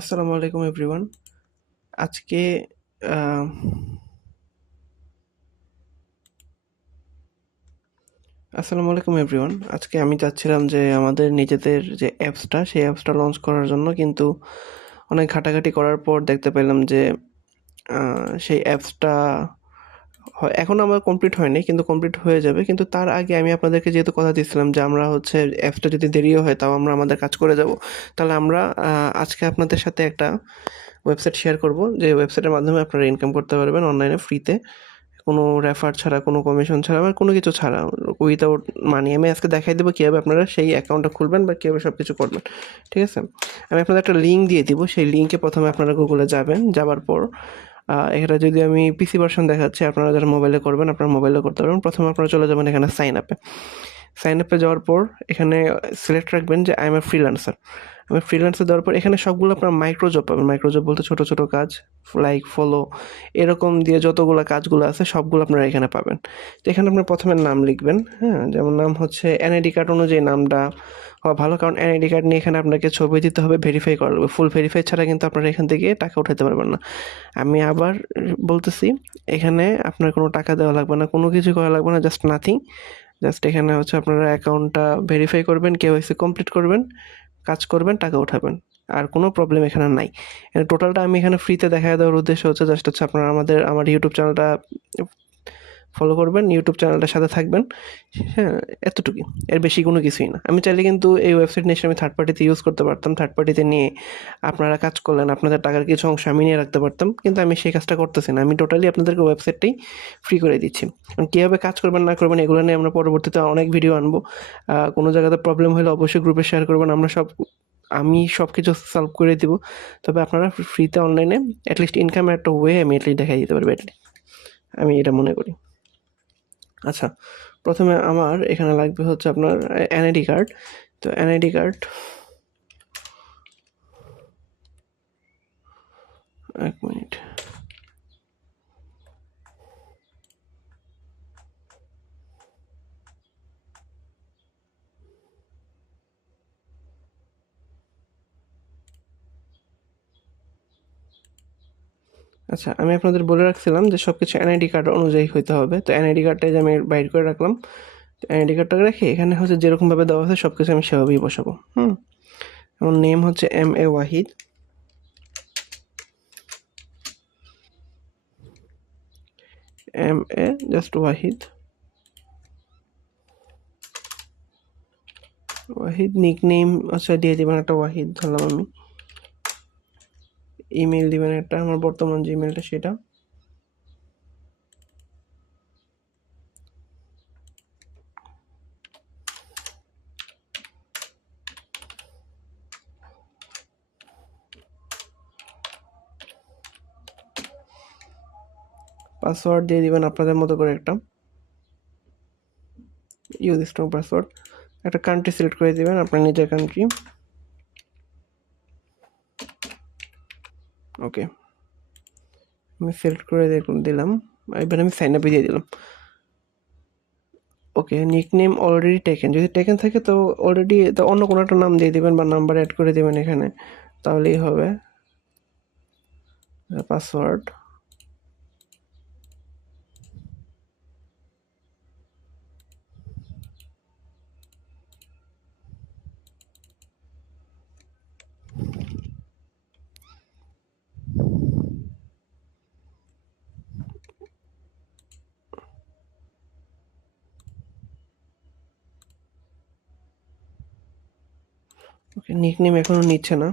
আসসালামু আলাইকুম এভরিওয়ান। আজকে আ আসসালামু আলাইকুম এভরিওয়ান। আজকে আমি চাচ্ছিলাম যে আমাদের নিজেদের যে অ্যাপসটা, সেই অ্যাপসটা লঞ্চ করার জন্য কিন্তু অনেক ঘাটাঘাটি করার পর দেখতে পেলাম যে আ সেই অ্যাপসটা এখনো আমার কমপ্লিট হয়নি, কিন্তু কমপ্লিট হয়ে যাবে। কিন্তু তার আগে আমি আপনাদেরকে যেহেতু কথা দিয়েছিলাম যে আমরা হচ্ছে অ্যাপসটা যদি দেরিও হয় তাও আমরা আমাদের কাজ করে যাবো। তাহলে আমরা আজকে আপনাদের সাথে একটা ওয়েবসাইট শেয়ার করব, যে ওয়েবসাইটের মাধ্যমে আপনারা ইনকাম করতে পারবেন অনলাইনে ফ্রিতে। কোনো রেফার ছাড়া, কোনো কমিশন ছাড়া বা কোনো কিছু ছাড়া, উইথআউট মানি। আমি আজকে দেখাই দেবো কীভাবে আপনারা সেই অ্যাকাউন্টটা খুলবেন বা কীভাবে সব কিছু করবেন। ঠিক আছে? আমি আপনাদের একটা লিঙ্ক দিয়ে দিব। সেই লিঙ্কে প্রথমে আপনারা গুগলে যাবেন। যাওয়ার পর এখানে যদি আমি পিসি ভার্সন দেখাচ্ছি, আপনারা যারা মোবাইলে করবেন আপনারা মোবাইলে করতে পারবেন। প্রথমে আপনারা চলে যাবেন এখানে সাইন আপে। সাইন আপে যাওয়ার পর এখানে সিলেক্ট রাখবেন যে আই এম এ ফ্রিল্যান্সার। আমি ফ্রিল্যান্সার দেওয়ার পর এখানে সবগুলো আপনার মাইক্রো জব পাবেন। মাইক্রো জব বলতে ছোটো ছোটো কাজ, লাইক ফলো, এরকম দিয়ে যতগুলো কাজগুলো আছে সবগুলো আপনারা এখানে পাবেন। তো এখানে আপনার প্রথমে নাম লিখবেন, হ্যাঁ? যেমন নাম হচ্ছে এনআইডি কার্ড অনুযায়ী নামটা হওয়া ভালো, কারণ এনআইডি কার্ড নিয়ে এখানে আপনাকে ছবি দিতে হবে, ভেরিফাই করা লাগবে। ফুল ভেরিফাই ছাড়া কিন্তু আপনারা এখান থেকে টাকা উঠাতে পারবেন না। আমি আবার বলতেছি, এখানে আপনার কোনো টাকা দেওয়া লাগবে না, কোনো কিছু করা লাগবে না, জাস্ট নাথিং। জাস্ট এখানে হচ্ছে আপনারা অ্যাকাউন্টটা ভেরিফাই করবেন, কেওয়াইসি কমপ্লিট করবেন, কাজ করবেন, টাকা উঠাবেন। আর কোনো প্রবলেম এখানে নাই। টোটালটা আমি এখানে ফ্রিতে দেখায় দেওয়ার উদ্দেশ্য হচ্ছে জাস্ট হচ্ছে আপনারা আমার ইউটিউব চ্যানেলটা ফলো করবেন, ইউটিউব চ্যানেলটার সাথে থাকবেন, হ্যাঁ? এতটুকুই। এর বেশি কোনো কিছুই না। আমি চাইলে কিন্তু এই ওয়েবসাইট নিয়ে এসে আমি থার্ড পার্টিতে ইউজ করতে পারতাম। থার্ড পার্টিতে নিয়ে আপনারা কাজ করলেন, আপনাদের টাকার কিছু অংশ আমি নিয়ে রাখতে পারতাম। কিন্তু আমি সেই কাজটা করতেছি না। আমি টোটালি আপনাদেরকে ওয়েবসাইটটাই ফ্রি করে দিচ্ছি। কীভাবে কাজ করবেন না করবেন এগুলো নিয়ে আমরা পরবর্তীতে অনেক ভিডিও আনবো। কোনো জায়গাতে প্রবলেম হলে অবশ্যই গ্রুপে শেয়ার করবেন। আমি সব কিছু সলভ করে দিব। তবে আপনারা ফ্রিতে অনলাইনে এটলিস্ট ইনকামের একটা ওয়ে আমি এটলিস্ট দেখাই দিতে পারবো এটলিস্ট। আমি এটা মনে করি। আচ্ছা, প্রথমে আমার এখানে লাগবে হচ্ছে আপনার এনআইডি কার্ড। তো এনআইডি কার্ড, এক মিনিট। আচ্ছা, আমি আপনাদের বলে রাখছিলাম যে সব কিছু এনআইডি কার্ড অনুযায়ী হইতে হবে। তো এনআইডি কার্ডটাই যে আমি বাইর করে রাখলাম। তো এনআইডি কার্ডটা রেখে এখানে হচ্ছে যেরকমভাবে দেওয়া আছে সব কিছু আমি সেভাবেই বসাবো। আমার নেম হচ্ছে M A Wahid. M A just Wahid. Wahid nickname আচ্ছা দিয়ে দিবেন একটা ওয়াহিদ ধরলাম আমি। ইমেল দিবেন একটা, আমার বর্তমান যে ইমেলটা সেটা। পাসওয়ার্ড দিয়ে দিবেন আপনাদের মতো করে একটা, ইউজ স্ট্রং পাসওয়ার্ড। একটা কান্ট্রি সিলেক্ট করে দিবেন, আপনার নিজের কান্ট্রি। ওকে, আমি সিলেক্ট করে দিলাম। এবার আমি সাইন আপে দিয়ে দিলাম। ওকে, নিকনেম অলরেডি টেকেন, যদি টেকেন থাকে তো অলরেডি তো অন্য কোনো একটা নাম দিয়ে দিবেন বা নাম্বার অ্যাড করে দিবেন এখানে, তাহলেই হবে। পাসওয়ার্ড, ওকে। নিকনেম এখনও নিচ্ছে না,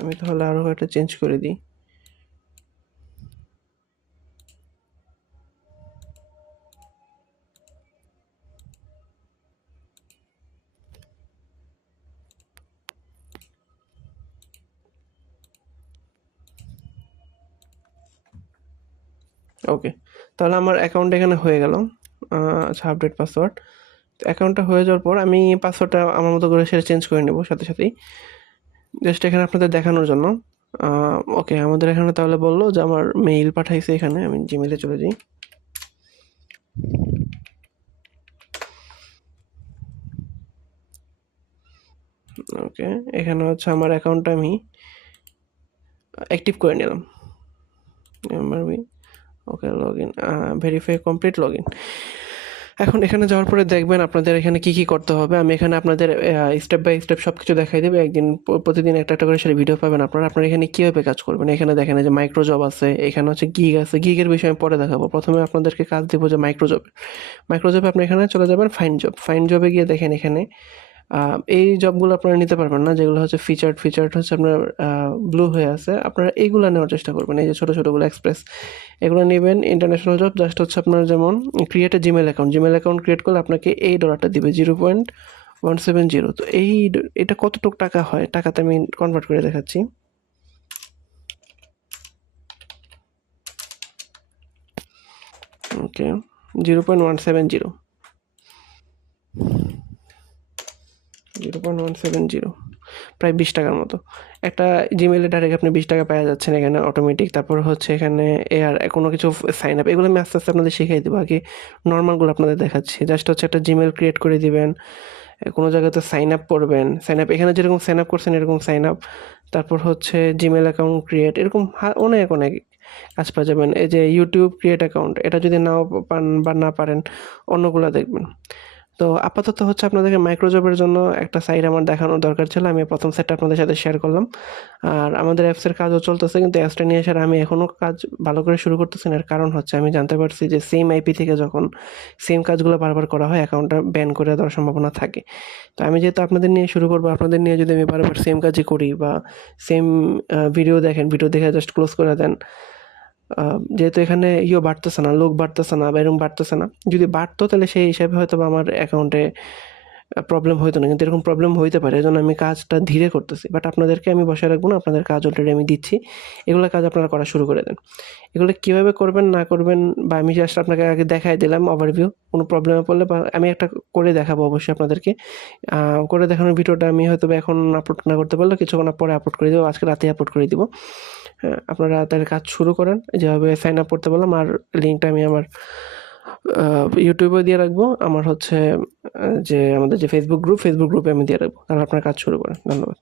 আমি তাহলে আরও একটা চেঞ্জ করে দিই। ওকে, তাহলে আমার অ্যাকাউন্ট এখানে হয়ে গেল। আচ্ছা, আপডেট পাসওয়ার্ড। অ্যাকাউন্টটা হয়ে যাওয়ার পর আমি পাসওয়ার্ডটা আমার মতো করে সেটা চেঞ্জ করে নেব সাথে সাথেই, জাস্ট এখানে আপনাদের দেখানোর জন্য। ওকে, আমাদের এখানে তাহলে বললো যে আমার মেইল পাঠাইছে এখানে, আমি জিমেলে চলে যাই। ওকে, এখানে হচ্ছে আমার অ্যাকাউন্টটা আমি অ্যাক্টিভ করে নিলাম। MRB okay, log in, verify complete, log in. এখন এখানে যাওয়ার পরে দেখবেন আপনাদের এখানে কি কি করতে হবে। আমি এখানে আপনাদের স্টেপ বাই স্টেপ সব কিছু দেখাই দেবো। একদিন প্রতিদিন একটা একটা করে সেটা ভিডিও পাবেন আপনারা। আপনারা এখানে কীভাবে কাজ করবেন, এখানে দেখেন যে মাইক্রো জব আছে, এখানে হচ্ছে গিগ আছে। গিগের বিষয়ে আমি পরে দেখাবো। প্রথমে আপনাদেরকে কাজ দেবো যে মাইক্রো জব। মাইক্রো জবে আপনি এখানে চলে যাবেন ফাইন জব। ফাইন জবে গিয়ে দেখেন এখানে এই জবগুলো আপনারা নিতে পারবেন না, যেগুলো হচ্ছে ফিচার্ড হচ্ছে আপনার ব্লু হয়ে আছে। আপনারা এইগুলো নেওয়ার চেষ্টা করবেন, এই যে ছোটো ছোটোগুলো এক্সপ্রেস, এগুলো নেবেন। ইন্টারন্যাশনাল জব জাস্ট হচ্ছে আপনার যেমন create a Gmail account, Gmail account create করলে আপনাকে এই ডলারটা দিবে 0.170। তো এটা কতটুকু টাকা হয়, টাকাতে আমি কনভার্ট করে দেখাচ্ছি। ওকে, 0.170, 0.170, প্রায় 20 টাকার মতো। একটা জিমেইলে ডাইরেক্ট আপনি 20 টাকা পেয়ে যাচ্ছেন এখানে অটোমেটিক। তারপর হচ্ছে এখানে আর কোনো কিছু সাইন আপ, এগুলো আমি আস্তে আস্তে আপনাদের শিখিয়ে দেবো। আগে নর্মালগুলো আপনাদের দেখাচ্ছি। জাস্ট হচ্ছে একটা জিমেল ক্রিয়েট করে দিবেন, কোনো জায়গাতে সাইন আপ করবেন। সাইন আপ এখানে যেরকম সাইন আপ করছেন এরকম সাইন আপ। তারপর হচ্ছে জিমেল অ্যাকাউন্ট ক্রিয়েট, এরকম অনেক অনেক কাজ পেয়ে যাবেন। এই যে ইউটিউব ক্রিয়েট অ্যাকাউন্ট, এটা যদি নাও পান বা না পারেন অন্যগুলো দেখবেন। তো আপাতত হচ্ছে আপনাদেরকে মাইক্রোজবের জন্য একটা সাইট আমার দেখানোর দরকার ছিল। আমি প্রথম সাইটটা আপনাদের সাথে শেয়ার করলাম। আর আমাদের অ্যাপসের কাজও চলতেছে, কিন্তু অ্যাপসটা নিয়ে আসার আমি এখনও কাজ ভালো করে শুরু করতেছি না। এর কারণ হচ্ছে আমি জানতে পারছি যে সেম আইপি থেকে যখন সেম কাজগুলো বারবার করা হয় অ্যাকাউন্টটা ব্যান করে দেওয়ার সম্ভাবনা থাকে। তো আমি যেহেতু আপনাদের নিয়ে শুরু করবো, আপনাদের নিয়ে যদি আমি বারবার সেম কাজই করি বা সেম ভিডিও দেখেন, ভিডিও দেখে জাস্ট ক্লোজ করে দেন, যেহেতু এখানে বাড়তেছে না, লোক বাড়তেছে না বা এরকম বাড়তেছে না। যদি বাড়তো তাহলে সেই হিসাবে হয়তো বা আমার অ্যাকাউন্টে প্রবলেম হইতো না, কিন্তু এরকম প্রবলেম হইতে পারে। এজন্য আমি কাজটা ধীরে করতেছি। বাট আপনাদেরকে আমি বসায় রাখবো না, আপনাদের কাজ অলরেডি আমি দিচ্ছি। এগুলো কাজ আপনারা করা শুরু করে দেন। এগুলো কীভাবে করবেন না করবেন বা আমি জাস্ট আপনাকে আগে দেখাই দিলাম ওভারভিউ। কোনো প্রবলেমে পড়লে বা আমি একটা করে দেখাবো অবশ্যই আপনাদেরকে। করে দেখানোর ভিডিওটা আমি হয়তো বা এখন আপলোড না করতে পারলেও কিছুক্ষণ পরে আপলোড করে দেবো, আজকে রাতেই আপলোড করে দিব। হ্যাঁ, আপনারা তাহলে কাজ শুরু করেন যেভাবে সাইন আপ করতে বললাম। আর লিঙ্কটা আমি আমার ইউটিউবেও দিয়ে রাখবো, আমার হচ্ছে যে আমাদের যে ফেসবুক গ্রুপে আমি দিয়ে রাখবো। তাহলে আপনারা কাজ শুরু করেন। ধন্যবাদ।